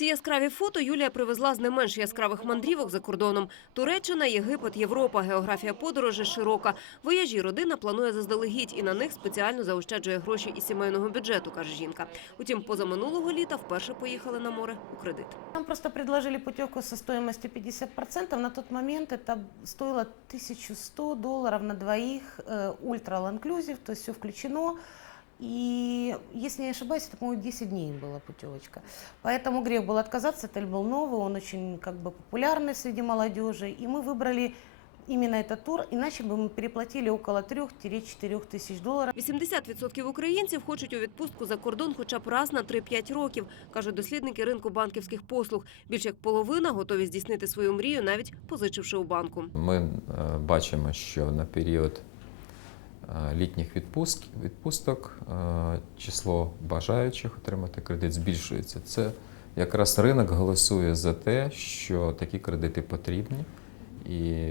Ці яскраві фото Юлія привезла з не менш яскравих мандрівок за кордоном. Туреччина, Єгипет, Європа. Географія подорожі широка. Вояжі родина планує заздалегідь і на них спеціально заощаджує гроші із сімейного бюджету, каже жінка. Утім, позаминулого літа вперше поїхали на море у кредит. Нам просто предложили путевку со стоимостью 50%. На тот момент это стоило 1100 долларов на двоих, э, ультра all-inclusive, то есть все включено. И, если не ошибаюсь, это, по-моему, 10 дней была путевочка. Поэтому грех был отказаться, отель был новый, он очень как бы популярный среди молодежи. И мы выбрали именно этот тур, иначе бы мы переплатили около 3-4 тысяч долларов. 80% українців хочуть у відпустку за кордон хоча б раз на 3-5 років, кажуть дослідники ринку банківських послуг. Більш як половина готові здійснити свою мрію, навіть позичивши у банку. Ми е, бачимо, що на період е, літніх відпустк, відпусток е, число бажаючих отримати кредит збільшується. Це якраз ринок голосує за те, що такі кредити потрібні, і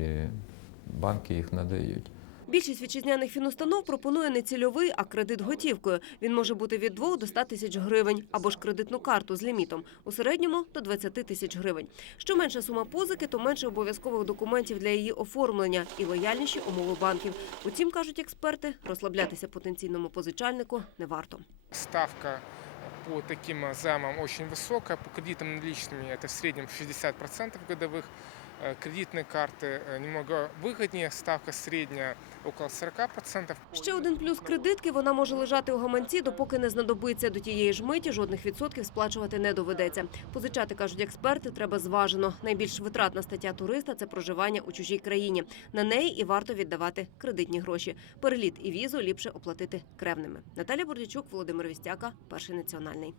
банки їх надають. Більшість вітчизняних фінустанов пропонує не цільовий, а кредит готівкою. Він може бути від 2 до 100 тисяч гривень або ж кредитну карту з лімітом. У середньому до 20 тисяч гривень. Що менша сума позики, то менше обов'язкових документів для її оформлення і лояльніші умови банків. Утім, кажуть експерти, розслаблятися потенційному позичальнику не варто. Ставка по таким займам очень высокая, по кредитам наличными это в среднем 60% годовых. Э, Кредитные карты э, немного выгоднее, ставка средняя около 40%. Ще один плюс кредитки вона може лежати у гаманці, допоки не знадобиться до тієї ж миті. Жодних відсотків сплачувати не доведеться. Позичати кажуть експерти, треба зважено. Найбільш витратна стаття туриста це проживання у чужій країні. На неї і варто віддавати кредитні гроші. Переліт і візу ліпше оплатити кревними. Наталя Бордячук, Володимир Вістяка, перший національний.